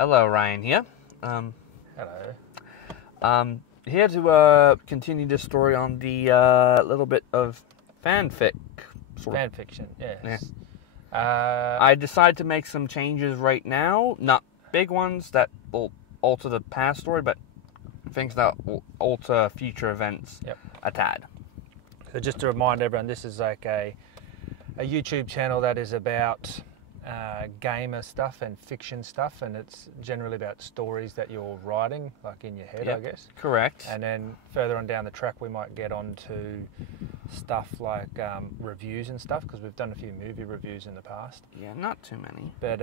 Hello, Ryan here. Hello. Here to continue this story on the little bit of fanfic. Fan fiction, yes. Yeah. I decided to make some changes right now. Not big ones that will alter the past story, but things that will alter future events a tad. So just to remind everyone, this is like a YouTube channel that is about gamer stuff and fiction stuff, and it's generally about stories that you're writing, like in your head, I guess. Correct. And then further on down the track, we might get on to stuff like reviews and stuff, because we've done a few movie reviews in the past. Yeah, not too many. But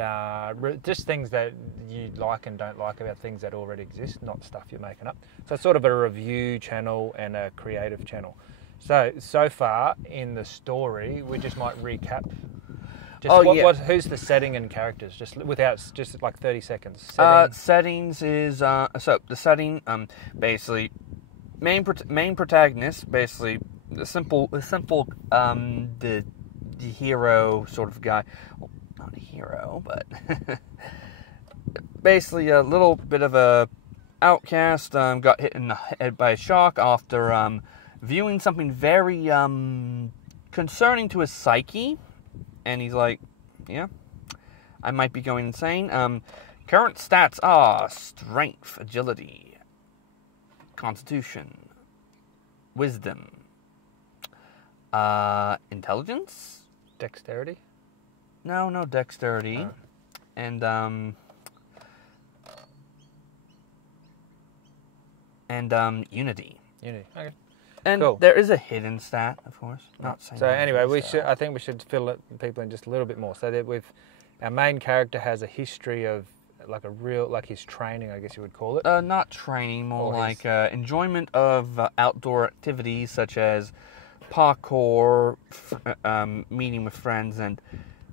just things that you like and don't like about things that already exist, not stuff you're making up. So it's sort of a review channel and a creative channel. So far in the story, we just might recap. Who's the setting and characters? Just like 30 seconds. Settings is so the setting basically main protagonist, basically the simple the hero sort of guy. Well, not a hero, but basically a little bit of a outcast. Got hit in the head by a shark after viewing something very concerning to his psyche. And he's like, yeah, I might be going insane. Current stats are strength, agility, constitution, wisdom, intelligence? Dexterity? No dexterity. Oh. And unity. Unity, okay. And cool. There is a hidden stat, of course. Not saying. So anyway, I think we should fill people in just a little bit more. So that our main character has a history of like his training, I guess you would call it. Not training, more like enjoyment of outdoor activities such as parkour, meeting with friends, and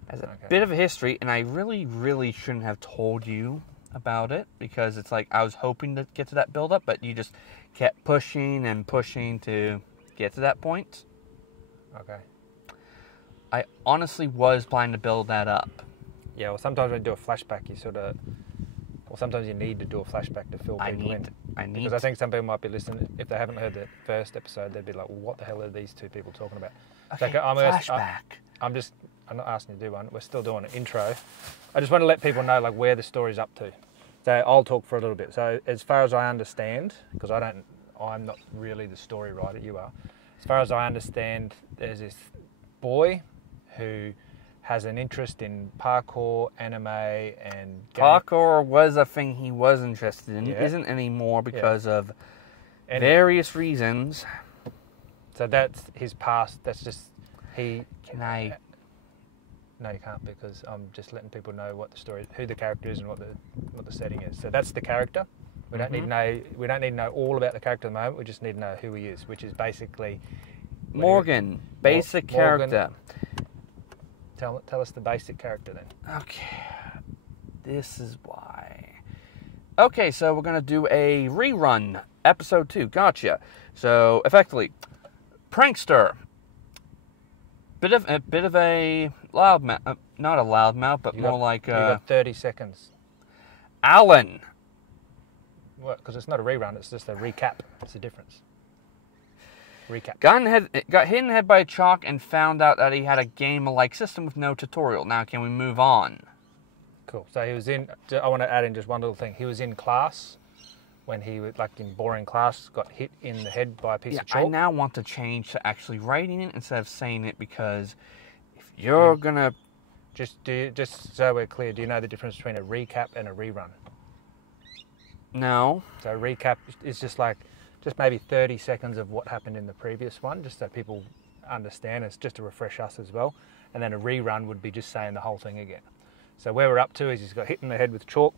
has a bit of a history. And I really, really shouldn't have told you about it, because it's like I was hoping to get to that build up, but you just kept pushing and pushing to get to that point. Okay. I honestly was planning to build that up. Yeah, well, sometimes when you do a flashback, sometimes you need to do a flashback to fill people in. Because I think some people might be listening, if they haven't heard the first episode, they'd be like, well, what the hell are these two people talking about? Okay, flashback. I'm not asking you to do one. We're still doing an intro. I just want to let people know where the story's up to. So I'll talk for a little bit. So as far as I understand, because I'm not really the story writer, you are. As far as I understand, there's this boy who has an interest in parkour, anime, and parkour was a thing he was interested in. Isn't anymore because of various reasons. So that's his past. That's just No, you can't, because I'm just letting people know what the story, who the character is, and what the setting is. So that's the character. We don't need to know all about the character at the moment. We just need to know who he is, which is basically Morgan, basic character. Tell us the basic character then. Okay, this is why. Okay, so we're gonna do a rerun, episode 2. Gotcha. So effectively, prankster. Bit of a loudmouth, not a loudmouth, but more like you got 30 seconds. Alan. What? Because it's not a rerun; it's just a recap. It's the difference. Recap. Got hit in the head by a chalk and found out that he had a gamer-like system with no tutorial. Now, can we move on? Cool. So he was in. I want to add in just one little thing. He was in class when he was in boring class, got hit in the head by a piece of chalk. I now want to change to actually writing it instead of saying it, because if you're gonna just so we're clear, do you know the difference between a recap and a rerun? No. So recap is just maybe 30 seconds of what happened in the previous one, just so people understand. It's just to refresh us as well. And then a rerun would be just saying the whole thing again. So where we're up to is he's got hit in the head with chalk.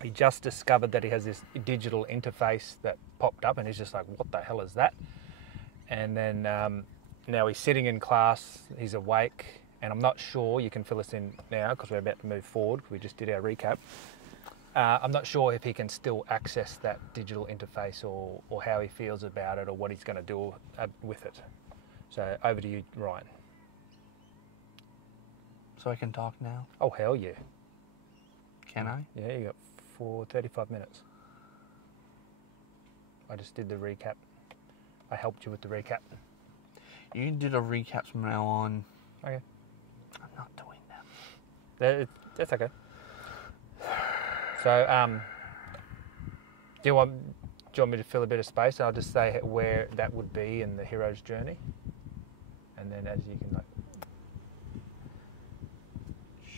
He just discovered that he has this digital interface that popped up, and he's just like, what the hell is that? And then now he's sitting in class, he's awake, and I'm not sure, you can fill us in now because we're about to move forward, we just did our recap. I'm not sure if he can still access that digital interface or how he feels about it or what he's going to do with it. So over to you, Ryan. So I can talk now? Oh, hell yeah. Can I? Yeah, you got for 35 minutes. I just did the recap. I helped you with the recap. You can do the recaps from now on. Okay. I'm not doing that. That's okay. So, do you want me to fill a bit of space? I'll just say where that would be in the hero's journey, and then as you can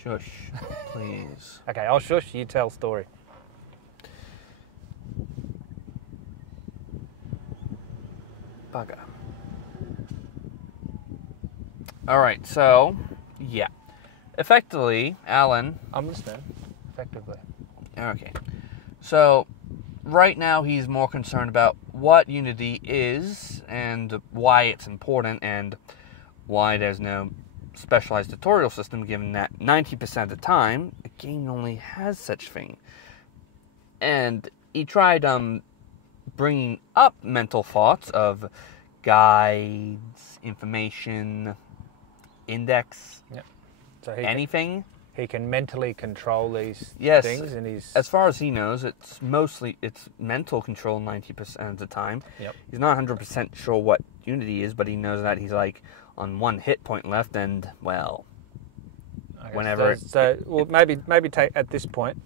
Shush, please. Okay, I'll shush. You tell story. Bugger. Alright, so, yeah. Effectively, Alan... I'm listening. Effectively. Okay. So, right now he's more concerned about what Unity is, and why it's important, and why there's no specialized tutorial system, given that 90% of the time, a game only has such thing. And he tried, bringing up mental thoughts of guides, information, index, Yep. So anything. He can mentally control these Yes, things, and he's as far as he knows, it's mental control 90% of the time. Yep. He's not 100% sure what Unity is, but he knows that he's like on one hit point left, and well, okay, whenever. Well, maybe take at this point,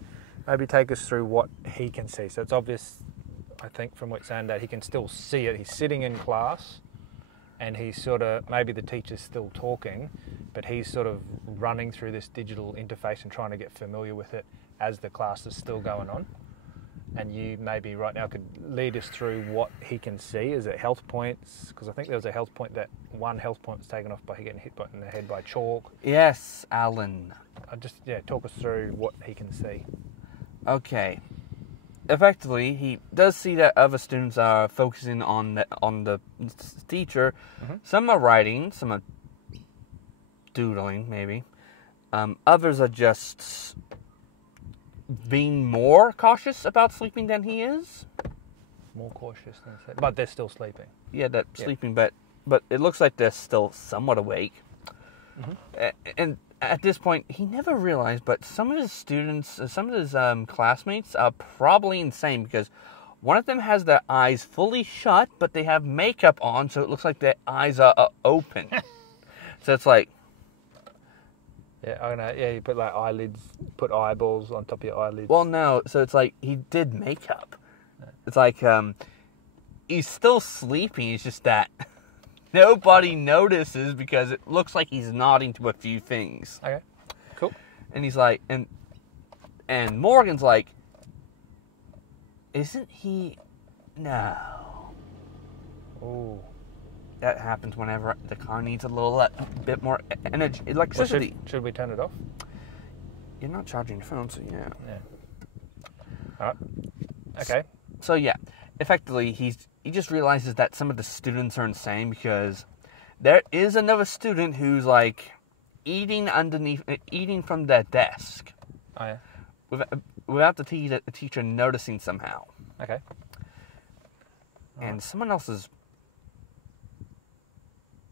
maybe take us through what he can see. So it's obvious, I think, from what you're saying, that he can still see it. He's sitting in class, and he's sort of, maybe the teacher's still talking, but he's sort of running through this digital interface and trying to get familiar with it as the class is still going on. And you maybe right now could lead us through what he can see. Is it health points? Because I think there was a health point that one health point was taken off by getting hit in the head by chalk. Yes, Alan. Talk us through what he can see. Okay. Effectively, he does see that other students are focusing on the teacher. Mm-hmm. Some are writing, some are doodling, maybe. Others are just being more cautious about sleeping than he is. More cautious than sleep, but they're still sleeping. Yeah, they're sleeping, but it looks like they're still somewhat awake. Mm-hmm. And at this point, he never realized, but some of his students, some of his classmates are probably insane, because one of them has their eyes fully shut, but they have makeup on, so it looks like their eyes are open. So it's like... Yeah, I know. Yeah, you put like eyelids, put eyeballs on top of your eyelids. Well, no, so it's like he did makeup. It's like he's still sleeping, it's just that nobody notices because it looks like he's nodding to a few things. Okay, cool. And he's like, and Morgan's like, isn't he? No. Ooh. That happens whenever the car needs a little bit more energy, electricity. Well, should we turn it off? You're not charging your phone, so yeah. All right. Okay. So yeah, effectively, he just realizes that some of the students are insane, because there is another student who's like eating from their desk. Oh yeah. Without the teacher noticing somehow. Okay. And someone else is...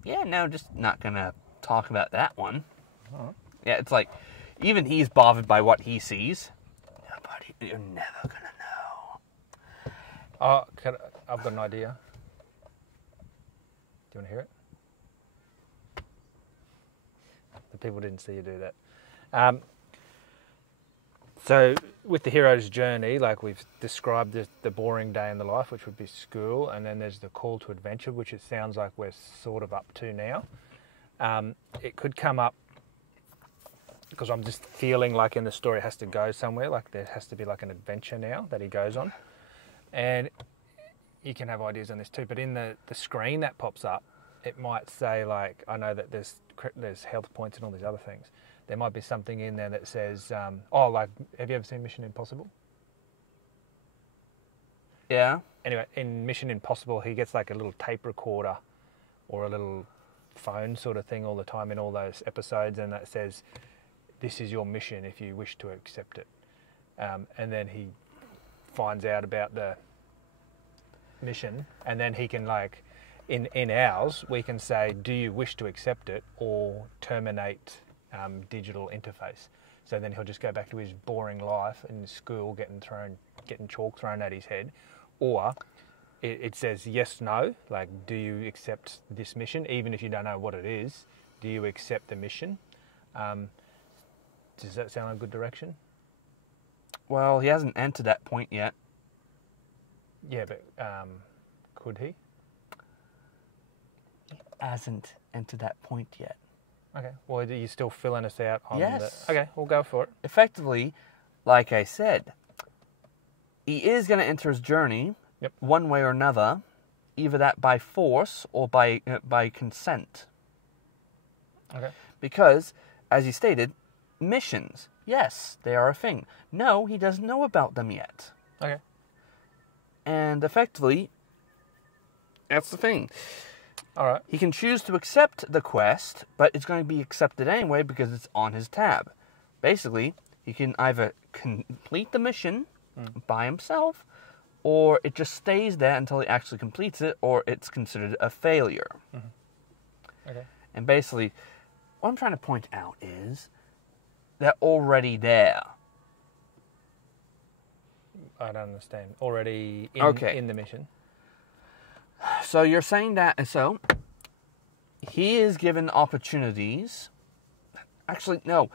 Yeah, no, just not gonna talk about that one. Right. Yeah, it's like, even he's bothered by what he sees. Nobody, you're never gonna know. Oh, I've got an idea. Do you want to hear it? The people didn't see you do that. So with the hero's journey, like we've described the boring day in the life, which would be school, and then there's the call to adventure, which it sounds like we're sort of up to now. It could come up because I'm just feeling like in the story it has to go somewhere, like there has to be like an adventure now that he goes on. And you can have ideas on this too, but in the screen that pops up, it might say like, I know that there's health points and all these other things. There might be something in there that says, like, have you ever seen Mission Impossible? Yeah. Anyway, in Mission Impossible, he gets like a little tape recorder or a little phone sort of thing all the time in all those episodes, and that says, this is your mission if you wish to accept it. And then he finds out about the mission, and then he can like, in ours, we can say, do you wish to accept it or terminate digital interface? So then he'll just go back to his boring life in school, getting chalk thrown at his head. Or it says yes, no, like, do you accept this mission? Even if you don't know what it is, do you accept the mission? Does that sound like a good direction? Well, he hasn't entered that point yet. Yeah, but could he? He hasn't entered that point yet. Okay. Well, are you still filling us out on Yes. Okay, we'll go for it. Effectively, like I said, he is going to enter his journey one way or another, either that by force or by consent. Okay. Because, as you stated, missions, yes, they are a thing. No, he doesn't know about them yet. Okay. And effectively, that's the thing. All right. He can choose to accept the quest, but it's going to be accepted anyway because it's on his tab. Basically, he can either complete the mission by himself, or it just stays there until he actually completes it, or it's considered a failure. Mm-hmm. Okay. And basically, what I'm trying to point out is they're already there. I don't understand. Already in the mission. So you're saying that, and so he is given opportunities. Actually, no,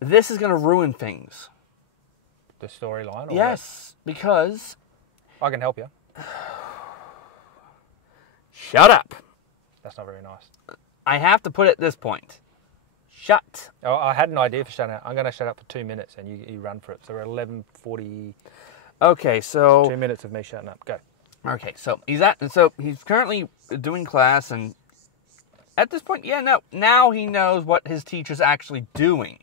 this is going to ruin things. The storyline? Yes, because... I can help you. Shut up. That's not very nice. I have to put it at this point. Shut. Oh, I had an idea for shutting up. I'm going to shut up for 2 minutes and you run for it. So we're at 11:40. Okay, so... 2 minutes of me shutting up. Go. Okay, so he's currently doing class, and at this point, now he knows what his teacher's actually doing,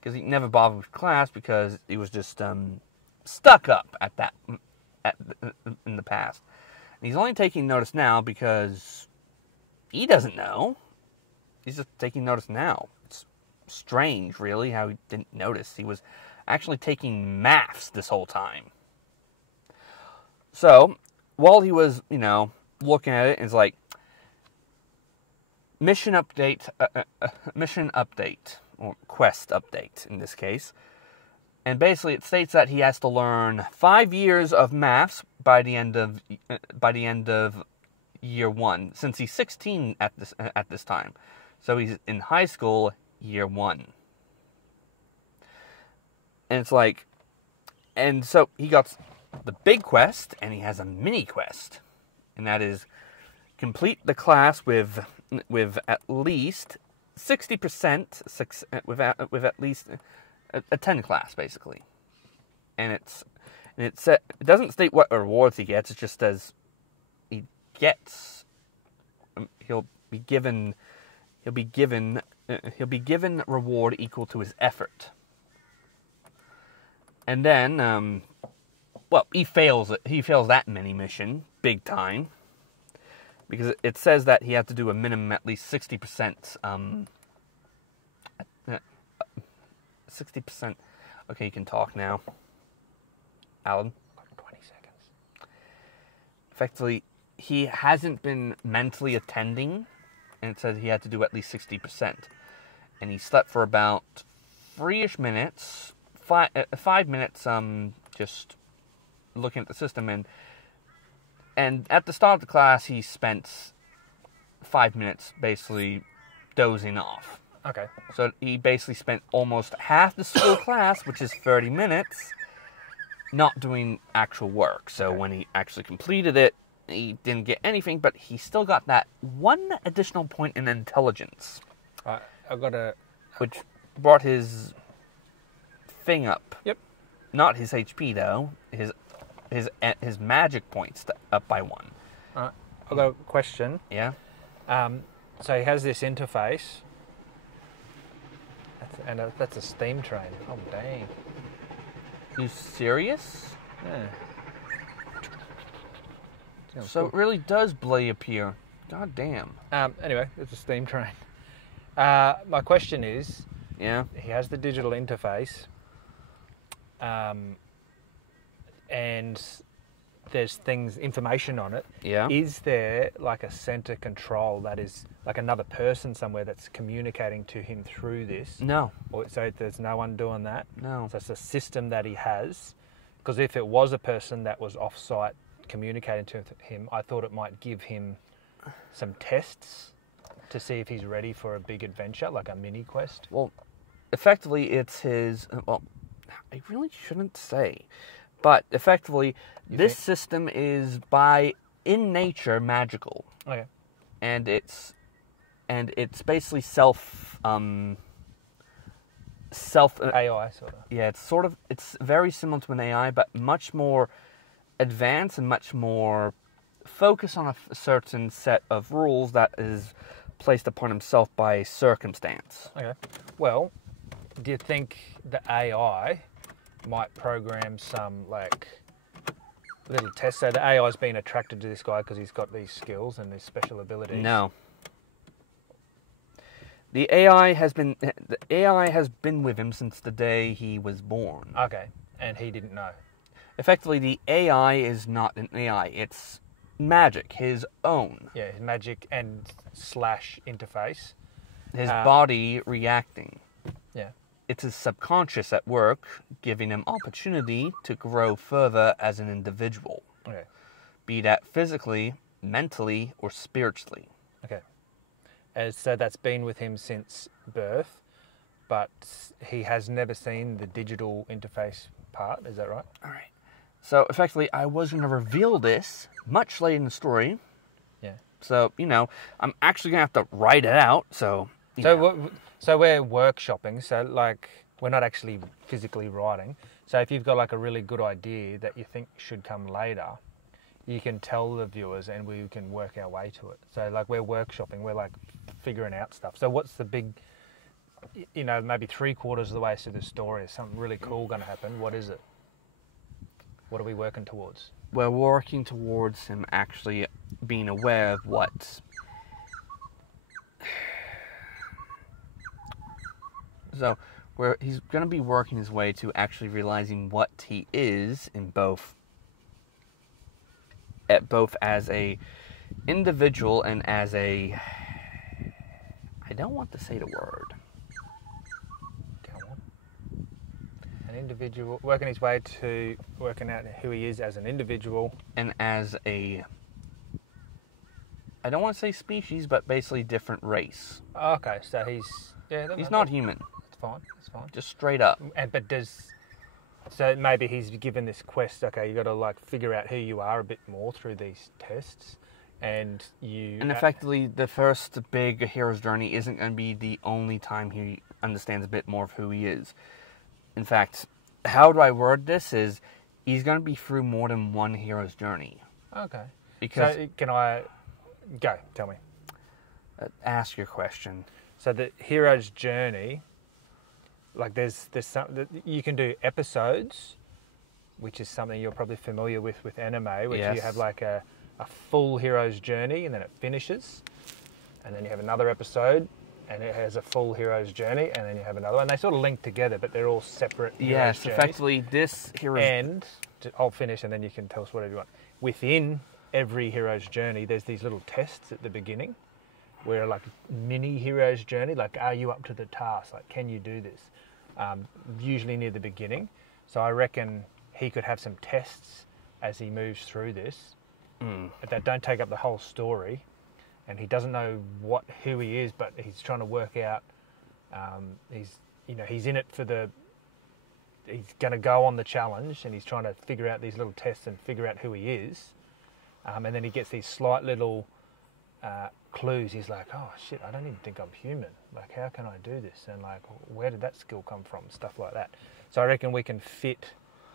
because he never bothered with class because he was just stuck up in the past. And he's only taking notice now because he doesn't know. He's just taking notice now. It's strange, really, how he didn't notice. He was actually taking maths this whole time. So, while he was, looking at it, it's like, mission update, or quest update in this case. And basically it states that he has to learn 5 years of maths by the end of year 1, since he's 16 at this time. So he's in high school, year 1. And it's like, and so he got the big quest, and he has a mini quest, and that is complete the class with at least 60% with at least a 10 class, basically. And it doesn't state what rewards he gets. It just says he'll be given reward equal to his effort. And then he fails it. He fails that mini mission big time, because it says that he has to do a minimum at least 60%. 60%. Okay, you can talk now, Alan. 20 seconds. Effectively, he hasn't been mentally attending, and it says he had to do at least 60%. And he slept for about 3-ish minutes, 5 minutes, just looking at the system, and at the start of the class, he spent 5 minutes basically dozing off. Okay. So he basically spent almost half the school class, which is 30 minutes, not doing actual work. So when he actually completed it, he didn't get anything, but he still got that one additional point in intelligence. I've got a... Which brought his thing up. Yep. Not his HP, though. His magic points up by 1. I've got a question. Yeah? So he has this interface... That's a steam train. Oh, dang. You serious? Yeah. So it really does Blay appear. God damn. Anyway, it's a steam train. My question is... Yeah? He has the digital interface. And there's information on it. Yeah. Is there like a center control that is like another person somewhere that's communicating to him through this? No. So there's no one doing that? No. So it's a system that he has. Because if it was a person that was off-site communicating to him, I thought it might give him some tests to see if he's ready for a big adventure, like a mini quest. Well, effectively, it's his... Well, I really shouldn't say. But effectively, this system is in nature, magical. Okay. And it's basically self AI sort of. Yeah, it's very similar to an AI, but much more advanced and much more focused on a certain set of rules that is placed upon himself by circumstance. Okay. Well, do you think the AI might program some like little tests? So the AI's been attracted to this guy because he's got these skills and these special abilities. No. The AI has been with him since the day he was born. Okay, and he didn't know. Effectively, the AI is not an AI. It's magic, his own. Yeah, magic and / interface. His body reacting. Yeah. It's his subconscious at work, giving him opportunity to grow further as an individual. Okay. Be that physically, mentally, or spiritually. Okay. So that's been with him since birth, but he has never seen the digital interface part, is that right? All right. So, effectively, I was going to reveal this much later in the story. Yeah. So, I'm actually going to have to write it out, so... So we're workshopping, so like we're not actually physically writing. So if you've got like a really good idea that you think should come later, you can tell the viewers and we can work our way to it. So like we're workshopping, we're like figuring out stuff. So what's the big, maybe 3/4 of the way through the story, is something really cool going to happen. What is it? What are we working towards? We're working towards him actually being aware of what... So, he's going to be working his way to actually realizing what he is in both as a individual and as a... I don't want to say the word. Go on. An individual, working his way to working out who he is as an individual. And as a... I don't want to say species, but basically different race. Okay, so he's... Yeah, he's not human. It's fine. Just straight up. So maybe he's given this quest, okay, you got to like figure out who you are a bit more through these tests, and effectively the first big hero's journey isn't going to be the only time he understands a bit more of who he is. In fact, how do I word this is he's going to be through more than one hero's journey. Okay. Because so can I go? Tell me. Ask your question. So the hero's journey, like there's some you can do episodes, which is something you're probably familiar with anime, which yes. you have like a full hero's journey and then it finishes, and then you have another episode and it has a full hero's journey, and then you have another one. They sort of link together, but they're all separate. Yes, journeys. Effectively this hero's... And I'll finish, and then you can tell us whatever you want. Within every hero's journey, there's these little tests at the beginning, where like mini hero's journey, like are you up to the task? Like can you do this? Usually near the beginning. So I reckon he could have some tests as he moves through this that don't take up the whole story, and he doesn't know who he is, but he's trying to work out. He's in it for the. He's going to go on the challenge, and he's trying to figure out these little tests and figure out who he is, and then he gets these slight little clues. He's like, oh shit, I don't even think I'm human. Like, how can I do this? And like, where did that skill come from? Stuff like that. So I reckon we can fit.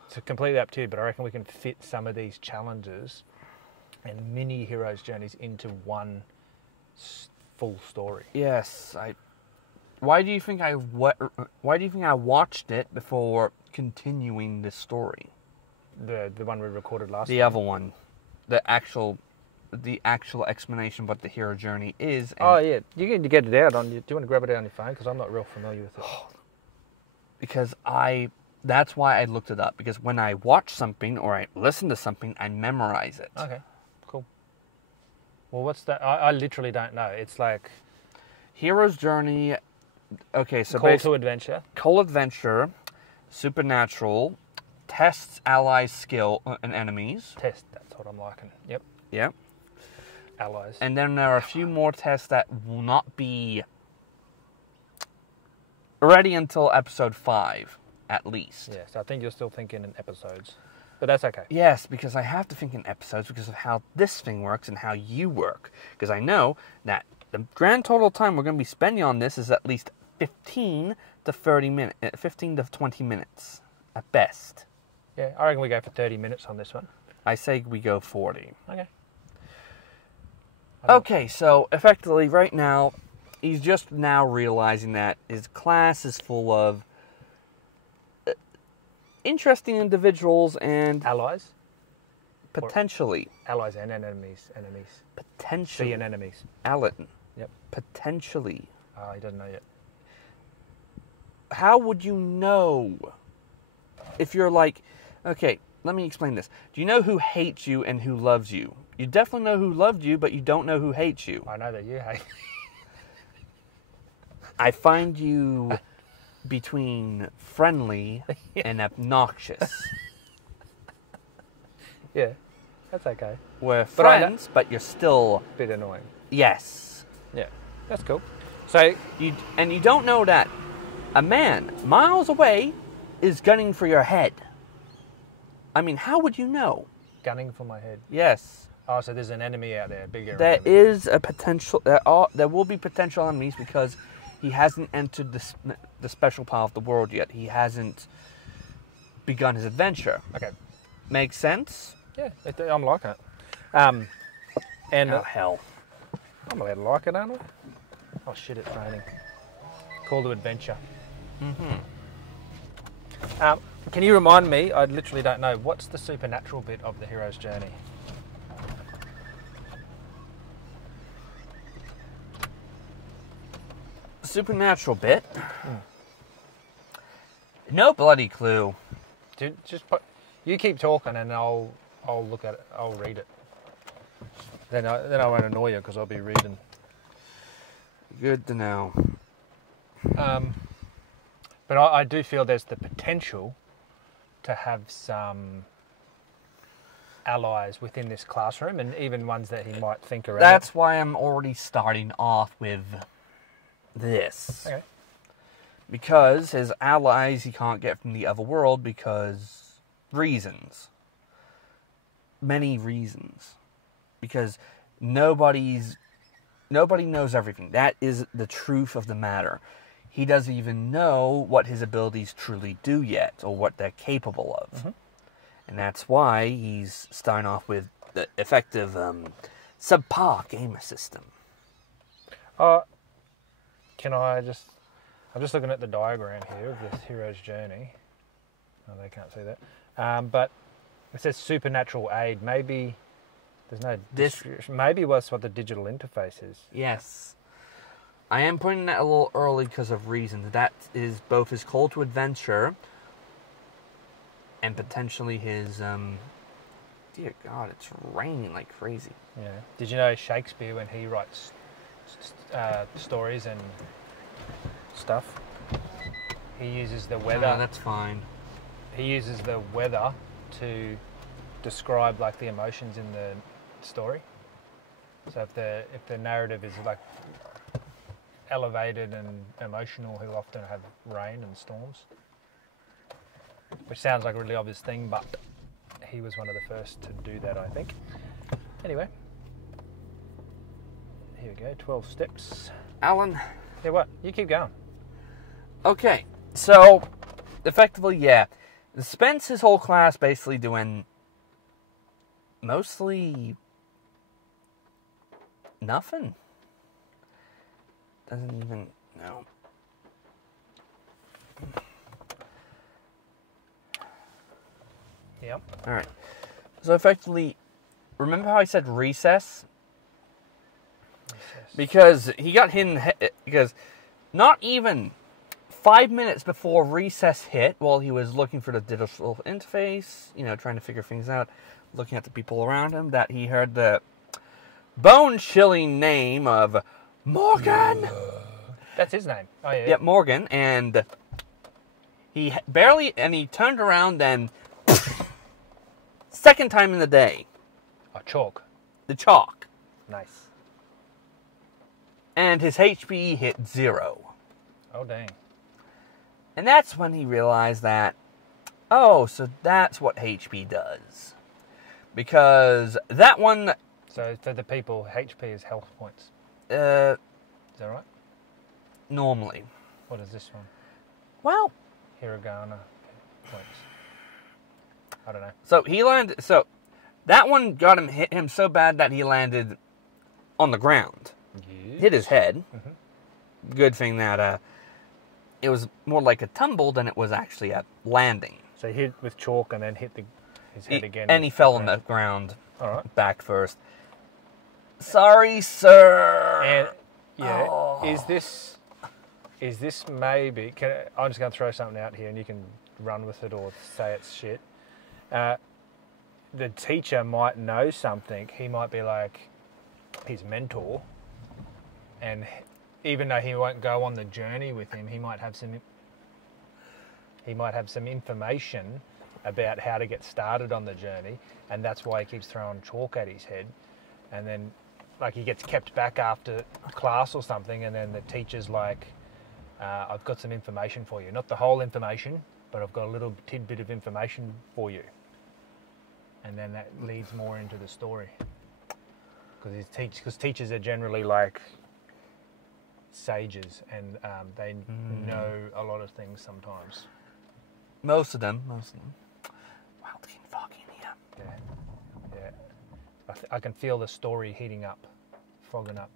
It's completely up to you, but I reckon we can fit some of these challenges and mini heroes' journeys into one full story. Yes, Why do you think I watched it before continuing this story? The one we recorded last. The other one, the actual explanation of what the hero journey is. Oh yeah, you can get it out on. Do you want to grab it out on your phone? Because I'm not real familiar with it. Because That's why I looked it up, because when I watch something or I listen to something, I memorize it. Okay, cool. Well, what's that? I literally don't know. It's like Hero's Journey. Okay, so Call to Adventure. Call Adventure, Supernatural, tests allies' skill and enemies. Test. That's what I'm liking. Yep. Yep. Allies. And then there are a few more tests that will not be ready until episode 5, at least. Yes, I think you're still thinking in episodes, but that's okay. Yes, because I have to think in episodes because of how this thing works and how you work. Because I know that the grand total time we're going to be spending on this is at least 15 to 20 minutes at best. Yeah, I reckon we go for 30 minutes on this one. I say we go 40. Okay. Okay, so effectively right now, he's just now realizing that his class is full of interesting individuals and Allies? potentially. Allies and enemies. Potentially. Sea and enemies. Alan. Yep. Potentially. Oh, he doesn't know yet. How would you know if you're like, okay, let me explain this. Do you know who hates you and who loves you? You definitely know who loved you, but you don't know who hates you. I know that you hate me. I find you between friendly and obnoxious. Yeah, that's okay. We're But I know- friends, but you're still... Bit annoying. Yes. Yeah, that's cool. So, You don't know that a man miles away is gunning for your head. I mean, how would you know? gunning for my head. Yes. Oh, so there's an enemy out there, bigger There enemy. is a potential... There will be potential enemies because he hasn't entered the special part of the world yet. He hasn't begun his adventure. Okay. Makes sense? Yeah, I'm liking it. And Oh, hell. I'm allowed to like it, aren't I? Oh shit, it's raining. Call to Adventure. Mm-hmm. Can you remind me, I literally don't know, what's the supernatural bit of the hero's journey? Supernatural bit? No bloody clue. You keep talking and I'll look at it, I'll read it. Then I won't annoy you because I'll be reading. Good to know. But I do feel there's the potential to have some allies within this classroom and even ones that he might think around. That's why I'm already starting off with this. Okay. Because his allies he can't get from the other world because reasons. Many reasons. Because nobody knows everything. That is the truth of the matter. He doesn't even know what his abilities truly do yet, or what they're capable of. Mm-hmm. And that's why he's starting off with the effective subpar gamer system. Can I just... I'm just looking at the diagram here of this hero's journey. Oh, they can't see that. But it says supernatural aid. Maybe there's no description. Maybe that's what the digital interface is. Yes. I am putting that a little early because of reasons. That is both his call to adventure and potentially his... Dear God, it's raining like crazy. Yeah. Did you know Shakespeare, when he writes stories and stuff, he uses the weather. No, that's fine. He uses the weather to describe like the emotions in the story. So if the narrative is like elevated and emotional, he'll often have rain and storms, which sounds like a really obvious thing, but he was one of the first to do that, I think. Anyway, here we go, 12 steps. Alan? Yeah, what? You keep going. Okay, so, effectively, yeah. Spends his whole class basically doing mostly nothing. Doesn't even know. Yep. Alright. So effectively, remember how I said recess? Because he got hit in the head, because not even 5 minutes before recess hit, while he was looking for the digital interface, trying to figure things out, looking at the people around him, that he heard the bone-chilling name of Morgan. That's his name. Oh, yeah. Yep, Morgan. And he turned around and second time in the day. Oh, chalk. The chalk. Nice. And his HP hit 0. Oh, dang. And that's when he realized that, so that's what HP does. Because that one... So for the people, HP is health points. Is that right? Normally. What is this one? Well... Hiragana points. I don't know. So he landed... So that one hit him so bad that he landed on the ground. Yes. Hit his head. Mm-hmm. Good thing that it was more like a tumble than it was actually a landing. So he hit with chalk and then hit his head again. And he fell on the ground. All right. Back first. Sorry, sir. And yeah, is this maybe? I'm just going to throw something out here, and you can run with it or say it's shit. The teacher might know something. He might be like his mentor, and even though he won't go on the journey with him, he might have some information about how to get started on the journey, and that's why he keeps throwing chalk at his head, and then like he gets kept back after class or something, and then the teacher's like, I've got some information for you. Not the whole information, but I've got a little tidbit of information for you. And then that leads more into the story. Because teachers are generally like sages, and they know a lot of things sometimes. Most of them. Wow, it's getting foggy in here. Yeah. I can feel the story heating up, fogging up.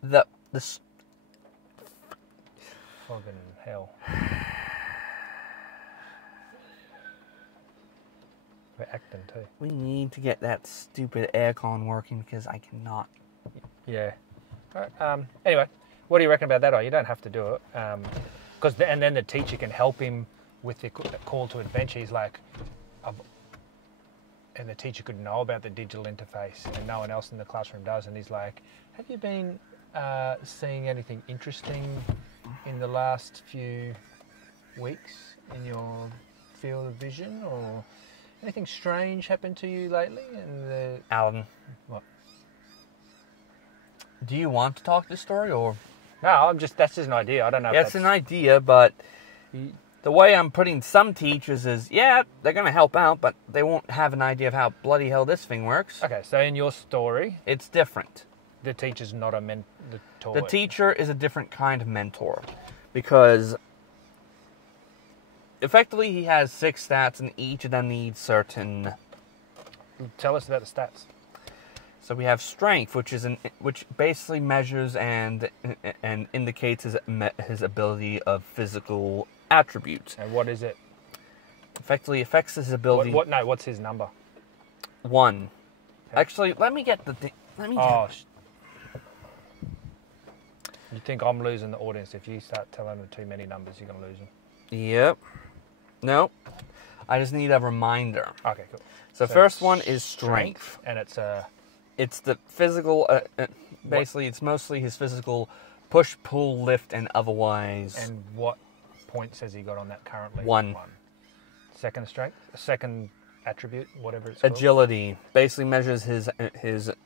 Fogging hell. We're acting too. We need to get that stupid aircon working because I cannot. Yeah. All right, anyway, what do you reckon about that? You don't have to do it. And then the teacher can help him with the call to adventure. He's like, and the teacher could know about the digital interface and no one else in the classroom does. And he's like, have you been seeing anything interesting in the last few weeks in your field of vision, or anything strange happened to you lately? And Alan. What? Do you want to talk this story, or? No, that's just an idea. I don't know. Yeah, it's an idea, but the way I'm putting some teachers is, they're going to help out, but they won't have an idea of how bloody hell this thing works. Okay, so in your story, it's different. The teacher's not a mentor. The teacher is a different kind of mentor, because effectively he has 6 stats, and each of them needs certain... Tell us about the stats. So we have strength, which basically measures and indicates his ability of physical attributes. And what is it? Effectively affects his ability. What's his number? 1. Okay. Actually, let me get the thing. You think I'm losing the audience? If you start telling them too many numbers, you're going to lose them. Yep. No. I just need a reminder. Okay, cool. So first one is strength. And it's the physical, basically it's mostly his physical push, pull, lift, and otherwise. And what points has he got on that currently? 1. Second strength? Second attribute, whatever it's called? Agility. Basically measures his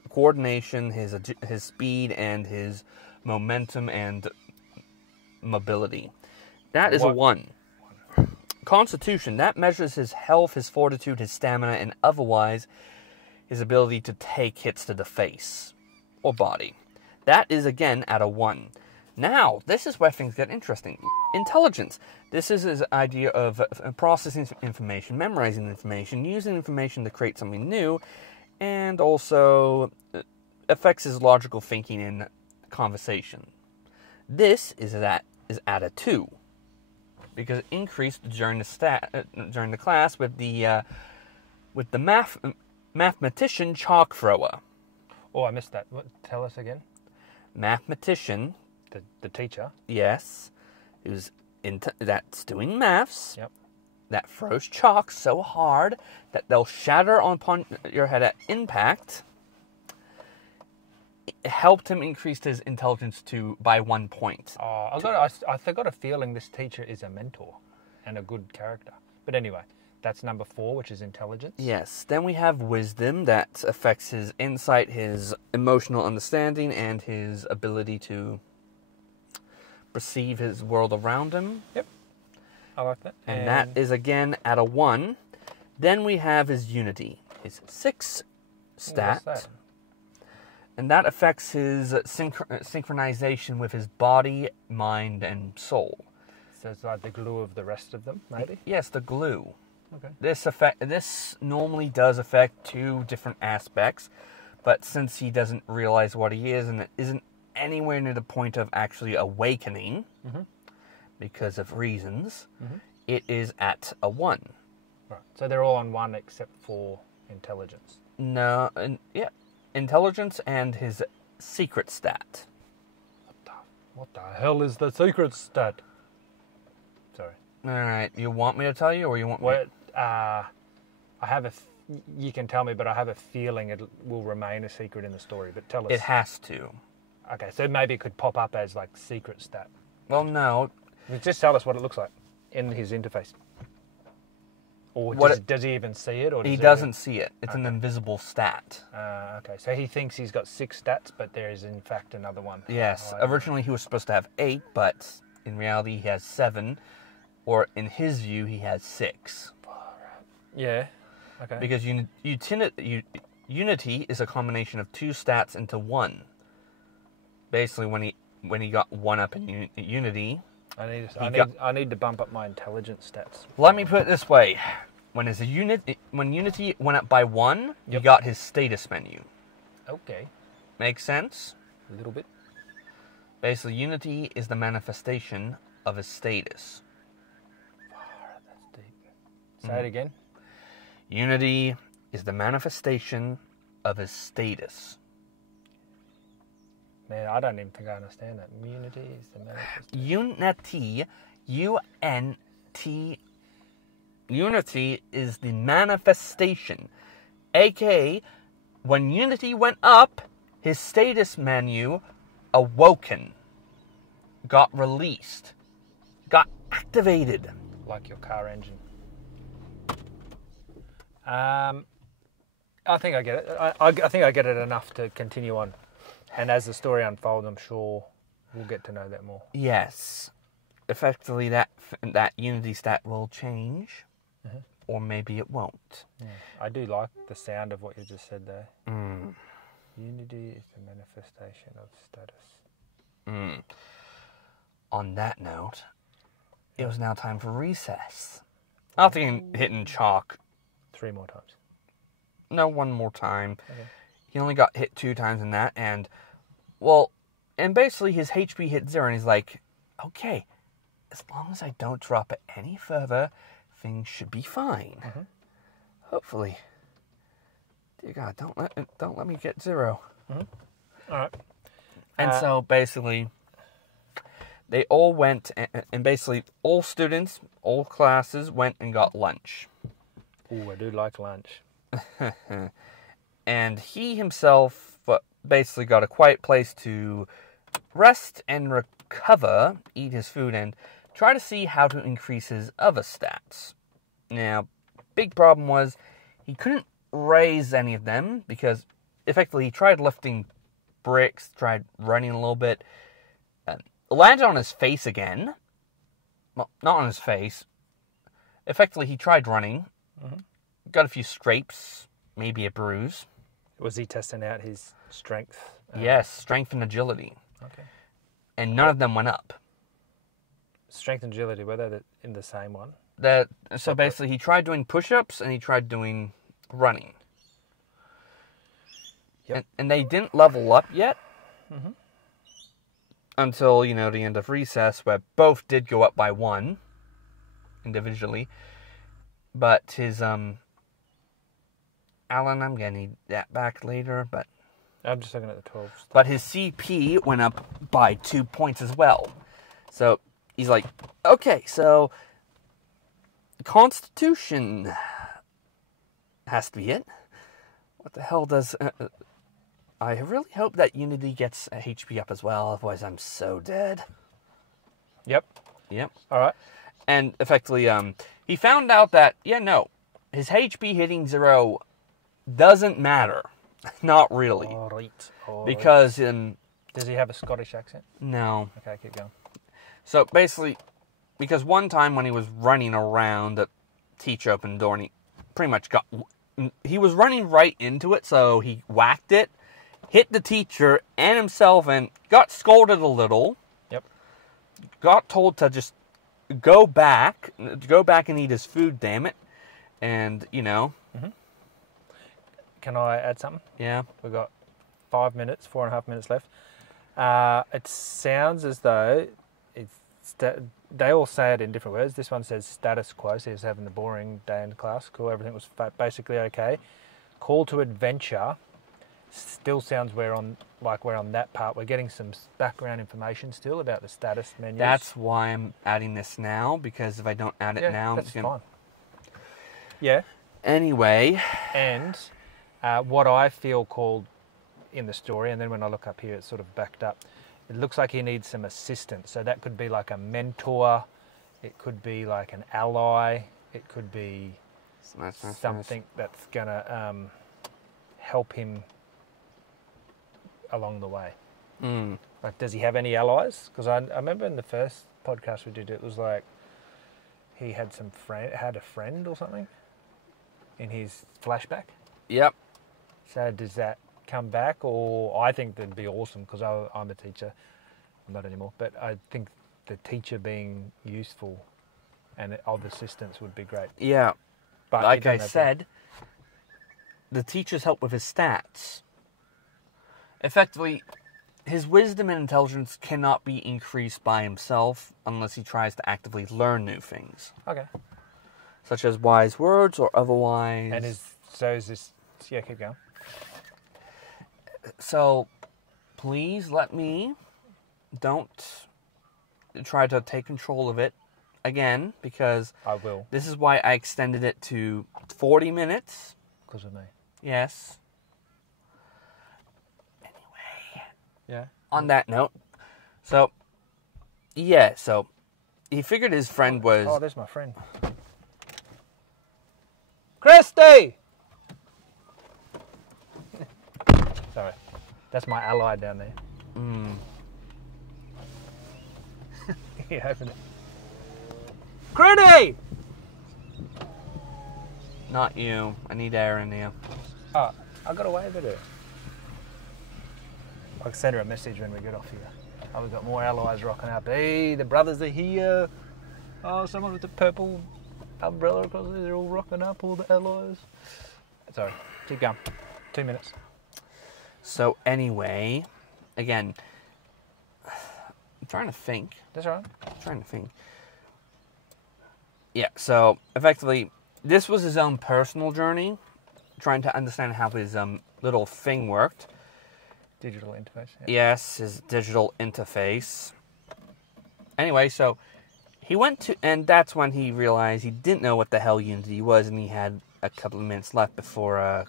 coordination, his speed, and his momentum and mobility. That is a 1. Constitution. That measures his health, his fortitude, his stamina, and otherwise his ability to take hits to the face or body. That is, again, at a 1. Now, this is where things get interesting. Intelligence. This is his idea of processing information, memorizing information, using information to create something new, and also affects his logical thinking and conversation. This is at a 2. Because it increased during the class with the mathematician chalk thrower. Oh, I missed that. Tell us again. Mathematician. The teacher. Yes, that's doing maths. Yep. That throws chalk so hard that they'll shatter upon your head at impact. It helped him increase his intelligence by 1 point. Oh, I got a feeling this teacher is a mentor and a good character. But anyway, that's number 4, which is intelligence. Yes. Then we have wisdom that affects his insight, his emotional understanding, and his ability to perceive his world around him. Yep. I like that. And that is again at a 1. Then we have his unity, his 6 stat. What's that? And that affects his synchronization with his body, mind, and soul. So it's like the glue of the rest of them, maybe? Yes, the glue. Okay. This normally does affect 2 different aspects, but since he doesn't realize what he is and it isn't anywhere near the point of actually awakening, because of reasons, it is at a 1. Right. So they're all on 1 except for intelligence. No, intelligence and his secret stat. What the hell is the secret stat? Sorry. All right, you want me to tell you, or you want me? I have you can tell me, but I have a feeling it will remain a secret in the story. But tell us. It has to. Okay, so maybe it could pop up as like secret stat. Well, no. Just tell us what it looks like in his interface. Or does he even see it? Or he doesn't see it. It's an invisible stat. Okay, so he thinks he's got 6 stats, but there is in fact another one. Yes, originally he was supposed to have 8, but in reality he has 7, or in his view he has 6. Yeah. Okay. Because unity is a combination of 2 stats into 1. Basically, when he got 1 up in unity, I need to bump up my intelligence stats. let me put it this way: when unity went up by 1, you got his status menu. Okay. Make sense? A little bit. Basically, unity is the manifestation of his status. That's deep. Say it again. Unity is the manifestation of his status. Man, I don't even think I understand that. Unity is the manifestation. Unity is the manifestation. A.K.A. when unity went up, his status menu awoken, got released, got activated. Like your car engine. I think I get it. I think I get it enough to continue on. And as the story unfolds, I'm sure we'll get to know that more. Yes. Effectively, that unity stat will change, or maybe it won't. Yeah. I do like the sound of what you just said there. Unity is the manifestation of status. On that note, it was now time for recess. After hitting chalk. 3 more times. No, 1 more time. Okay. He only got hit 2 times in that, and basically his HP hit 0, and he's like, okay, as long as I don't drop it any further, things should be fine. Hopefully. Dear God, don't let me get 0. All right. And so basically, they all went, and basically all students, all classes went and got lunch. Ooh, I do like lunch. And he himself basically got a quiet place to rest and recover, eat his food, and try to see how to increase his other stats. Now, big problem was he couldn't raise any of them because effectively he tried lifting bricks, tried running a little bit, landed on his face again. Well, not on his face. Effectively, he tried running, got a few scrapes, maybe a bruise. Was he testing out his strength? Yes, strength and agility. Okay. And none of them went up. Strength and agility, were they in the same one? So basically, he tried doing push-ups and he tried doing running. Yep. And they didn't level up yet until, the end of recess, where both did go up by 1 individually. But his, Alan, I'm going to need that back later, but... I'm just looking at the 12. But his CP went up by 2 points as well. So he's like, okay, so Constitution has to be it. What the hell does... I really hope that Unity gets a HP up as well, otherwise I'm so dead. Yep. Yep. All right. And effectively, he found out that, his HP hitting 0 doesn't matter. Not really. All right. Because Does he have a Scottish accent? No. Okay, keep going. So basically, because one time when he was running around, the teacher opened the door and he pretty much he was running right into it, so he whacked it, hit the teacher and himself, and got scolded a little. Yep. Got told to just go back and eat his food, damn it. And, Mm-hmm. Can I add something? Yeah. We've got 4.5 minutes left. It sounds as though they all say it in different words. This one says status quo, so he's having a boring day in class. Cool, everything was basically okay. Call to adventure still sounds we're on that part. We're getting some background information still about the status menus. That's why I'm adding this now, because if I don't add it now... that's fine. Yeah. Anyway. And what I feel called in the story, and then when I look up here, it's sort of backed up. It looks like he needs some assistance. So that could be like a mentor. It could be like an ally. It could be something that's going to help him along the way. Like, does he have any allies? Because I remember in the first podcast we did, it was like he had a friend or something in his flashback. Yep. So does that come back? Or I think that'd be awesome, because I'm a teacher. I'm not anymore, but I think the teacher being useful and of assistance would be great. Yeah. But like I said, the teachers help with his stats. Effectively, his wisdom and intelligence cannot be increased by himself unless he tries to actively learn new things. Okay. Such as wise words or otherwise. And is this... Yeah, keep going. So, please let me... Don't try to take control of it again, because... I will. This is why I extended it to 40 minutes. Because of me. Yes. Anyway. Yeah. On that note. So, so he figured his friend was... Oh, there's my friend. Christy! Sorry. That's my ally down there. Yeah, open it. Critty! Not you. I need air in here. Oh, I got away with it. I'll send her a message when we get off here. Oh, we've got more allies rocking up. Hey, the brothers are here. Oh, someone with the purple umbrella across there. They're all rocking up, all the allies. Sorry, keep going. 2 minutes. So anyway, again, I'm trying to think. That's all right. Yeah, so effectively, this was his own personal journey, trying to understand how his little thing worked. Digital interface. Yeah. Yes, his digital interface. Anyway, so he went to, and that's when he realized he didn't know what the hell Unity was, and he had a couple of minutes left before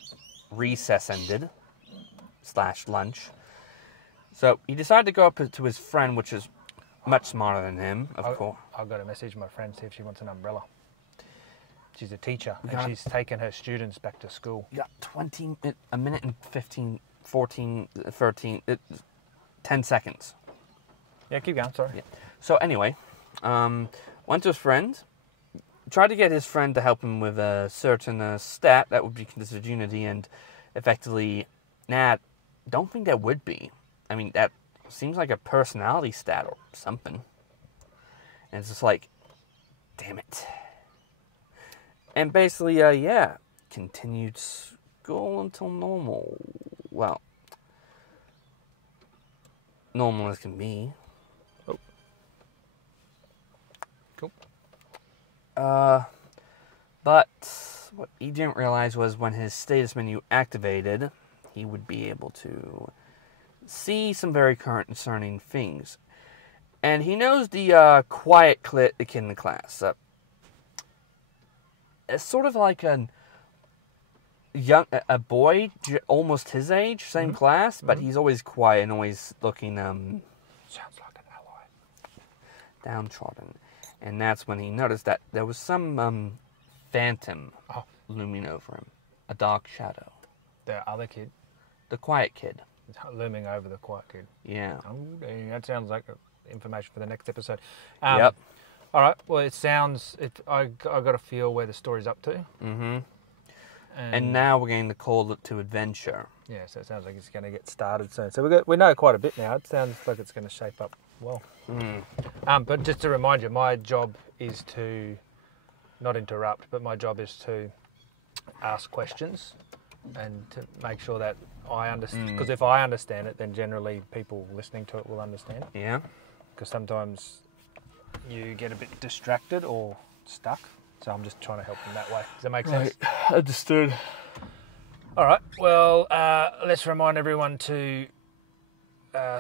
recess ended, / lunch. So he decided to go up to his friend, which is much smarter than him, of course. I've got to message my friend, see if she wants an umbrella. She's a teacher, and she's taken her students back to school. You got a minute and 15, 14, 13, 10 seconds. Yeah, keep going, sorry. Yeah. So anyway, went to his friend, tried to get his friend to help him with a certain stat that would be considered Unity, and effectively, don't think that would be. I mean, that seems like a personality stat or something. And it's just like, damn it. And basically, continued school until normal. Well, normal as can be. Oh. Cool. But what he didn't realize was when his status menu activated, he would be able to see some very concerning things. And he knows the quiet kid in the class. It's sort of like a boy, almost his age, same class, but he's always quiet and always looking Sounds like an ally. downtrodden. And that's when he noticed that there was some phantom looming over him, a dark shadow. The other kid. The quiet kid. It's looming over the quiet kid. Yeah. Oh, dang, that sounds like information for the next episode. Yep. All right. Well, it sounds. I got a feel where the story's up to. Mm-hmm. And now we're getting the call to adventure. Yeah. So it sounds like it's going to get started soon. So we know quite a bit now. It sounds like it's going to shape up well. But just to remind you, my job is to not interrupt, but my job is to ask questions and to make sure that I understand. Because if I understand it, then generally people listening to it will understand it. Yeah. Because sometimes you get a bit distracted or stuck. So I'm just trying to help in that way. Does that make sense? Understood. All right. Well, let's remind everyone to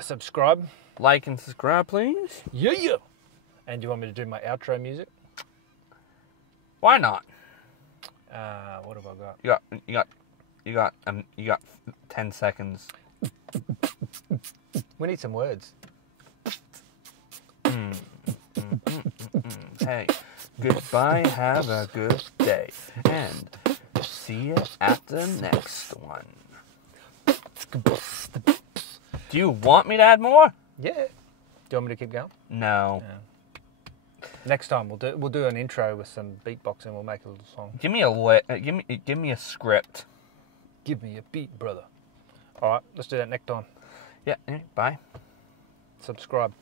subscribe. Like and subscribe, please. Yeah. And do you want me to do my outro music? Why not? What have I got? You got 10 seconds. We need some words. Hey, goodbye, have a good day, and see you at the next one. Do you want me to add more? Yeah. Do you want me to keep going? No. Yeah. Next time we'll do an intro with some beatboxing. We'll make a little song. Give me a script. Give me a beat, brother. All right, let's do that next time. Yeah. Bye. Subscribe.